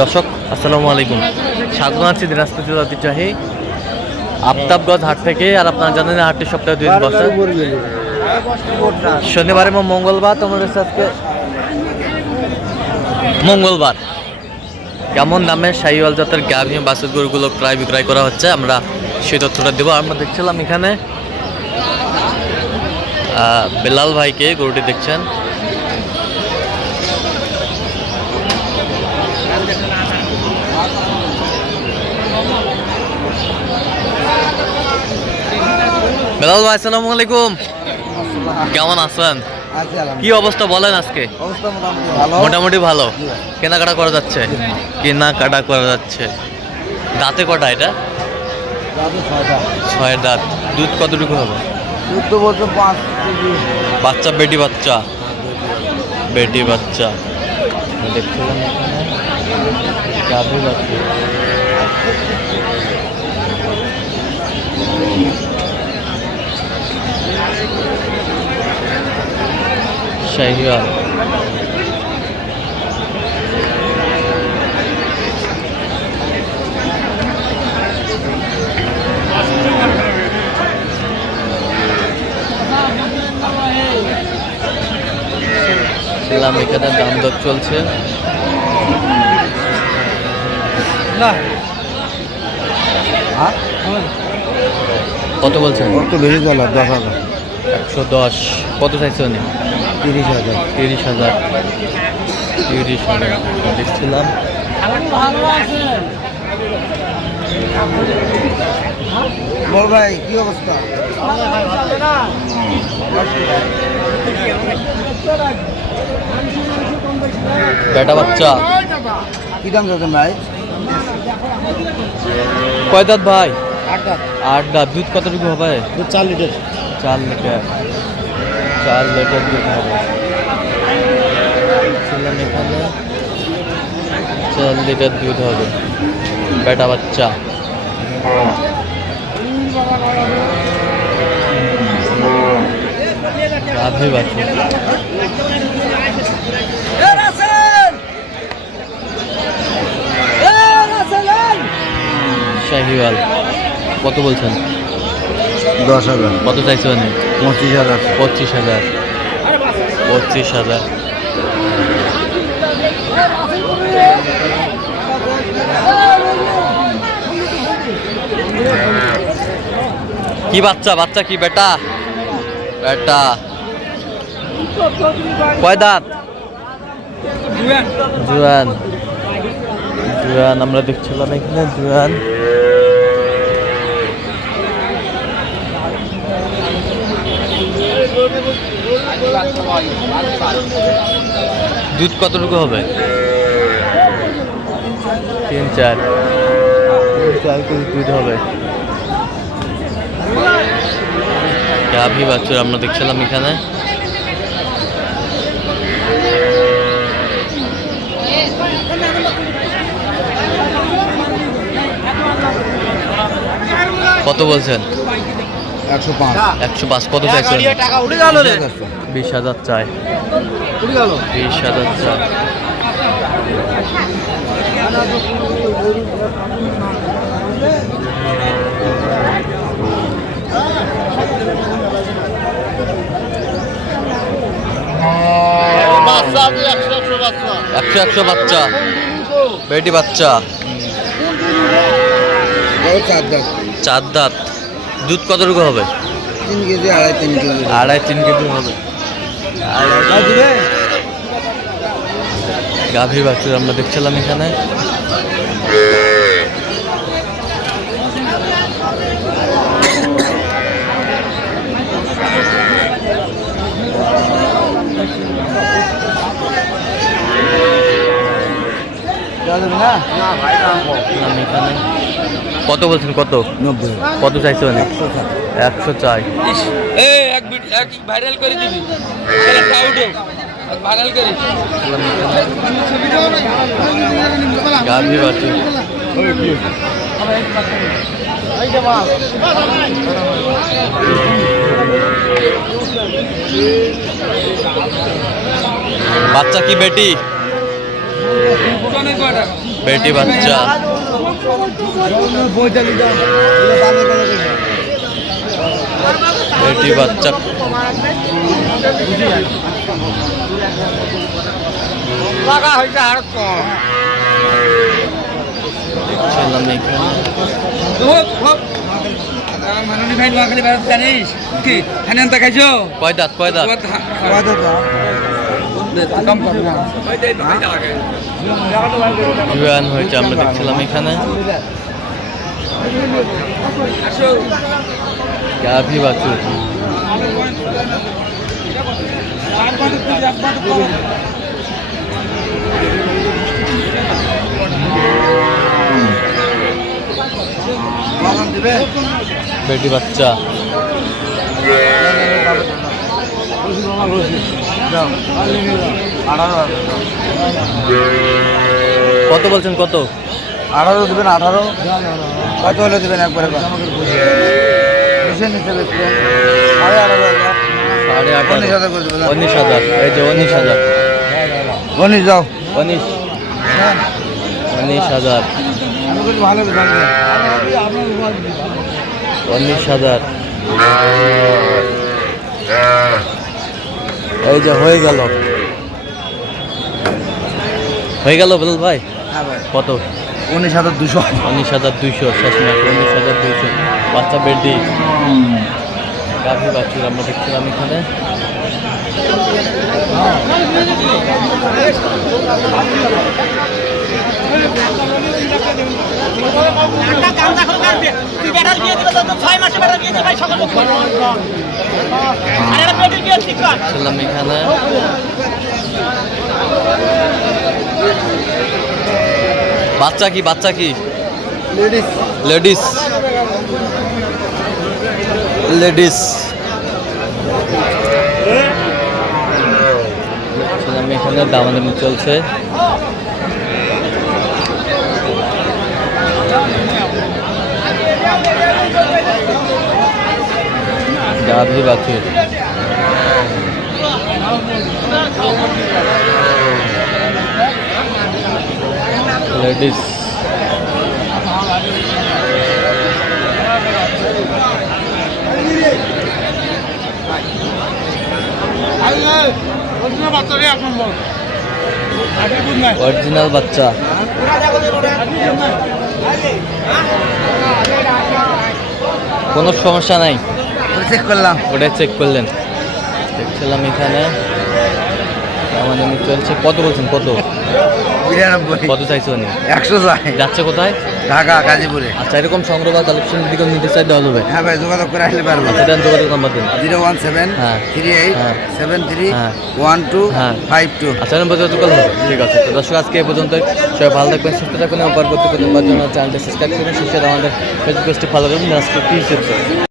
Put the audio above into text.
দর্শক আসসালামু আলাইকুম, স্বাগত জানাচ্ছি দিনাজপুর জেলার ঐতিহ্যবাহী আফতাবগঞ্জ হাট থেকে। আর আপনারা জানেন হাটটি সপ্তাহে 2 দিন বসে, শনিবার এবং মঙ্গলবার। তোমাদের আজকে মঙ্গলবার কেমন দামে শাহিওয়াল জাতের গাভী বাছুর গরুগুলো ক্রয় বিক্রয় করা হচ্ছে আমরা সেই তথ্যটা দেবো। আমরা দেখছিলাম এখানে বেলাল ভাইকে, গরুটি দেখছেন। বেলাল ভাই আসসালামু আলাইকুম, কেমন আছেন? কি অবস্থা বলেন আজকে? মোটামুটি ভালো। কেনাকাটা করা যাচ্ছে? কেনাকাটা করা যাচ্ছে। দাঁতে কটা এটা? 6 দাঁত। দুধ কতটুকু হবে? দুধ তো বলছো 5 কেজি। বাচ্চা বেটি বাচ্চা? বেটি বাচ্চা দেখছিলাম এখানে গাভী বাচ্চা। শাহিওয়াল এখানে দাম দর চলছে। কত বলছেন? কত বেশি চলা 10,000। 110। কত চাইছে উনি? 30,000। 30,000। 30,000 দেখছিলাম। বল ভাই কি অবস্থা? বেটা বাচ্চা কি দাম চাচ্ছেন ভাই? কয় দাঁত ভাই? 8 দাঁত। 8 দাঁত। দুধ কতটুকু হবে? দুধ 4 লিটার। 4 লিটার। 4 লিটার দুধ হবে। ছিলাম এখানে 4 লিটার দুধ হবে। বেটা বাচ্চা। গাভী বাচ্চা। শাহিওয়াল কত বলছেন? 10,000। কত চাইছেন? 25,000। 25,000। 25,000। কি বাচ্চা? বাচ্চা কি বেটা? বেটা। কয় দাঁত? জুয়ান। জুয়ান আমরা দেখছিলাম এখানে জুয়ান। দুধ কতটুকু হবে? 3-4 কেজি দুধ হবে। গাভী বাছুর আমরা দেখছিলাম এখানে। কত বলছেন? 105। 105। কত চাইছেন? 20,000 চাই। 20,000 চাই। একশো বাচ্চা বেটি বাচ্চা। 4 দাঁত। 4 দাঁত। দুধ কতটুকু হবে? 3 কেজি, 2.5-3 কেজি। 2.5-3 কেজি হবে। গাভী বাছুর আমরা দেখছিলাম এখানে। এখানে কত বলছেন? কত? 90। কত চাইছে? 100 চাই। ভাইরাল করে দিবি, ভাইরাল করিস। গাভী বাছুর। বাচ্চা কি বেটি? বেটি বাচ্চা বেটি বাচ্চা দেখছিলাম এখানে কয় দাঁত জুয়ান হয়েছে আমরা দেখছিলাম এখানে গাভী বাছুর বেটি বাচ্চা কত বলছেন কত 18 দেবেন 18 কত হলে দেবেন একবারে সাড়ে 18 19,000 এই যে 19,000 19 যাও 19,000 ভালো 19,000 এই যে হয়ে গেল বেলাল ভাই হ্যাঁ ভাই কত 19,200 19,200 শেষ ম্যাচ 19,200 বাচ্চা বেডি গাভী বাছুর আমরা দেখছিলাম এখানে দেখছিলাম এখানে বাচ্চা কি লেডিস এখানে দামাদামি চলছে গাভী বাছুর লেডিস অরিজিনাল বাচ্চা কোনো সমস্যা নাই চেক করলাম ওটা চেক করলেন দেখছিলাম এখানে আমাদের চলছে কত বলছেন কত 92 কত চাইছো উনি 100 চাই যাচ্ছে কোথায় ঢাকা গাজীপুরে আচ্ছা এরকম সংগ্রহ বা কালেকশন দিকে নিতে চাই দেওয়া যাবে হ্যাঁ ভাই যোগাযোগ করে আসলে পারবো আচ্ছা দেন যোগাযোগ নাম্বার দিন 017 হ্যাঁ। 38 হ্যাঁ। 73 হ্যাঁ। 12 হ্যাঁ। 52 আচ্ছা নম্বর যোগাযোগ করলে হবে ঠিক আছে তো দর্শক আজকে এই পর্যন্ত সবাই ভালো থাকবেন সুস্থ থাকবেন এবং পরবর্তী জন্য চ্যানেলটা সাবস্ক্রাইব করুন শেষে আমাদের ফেসবুক পেজটি ফলো করুন আজকে কি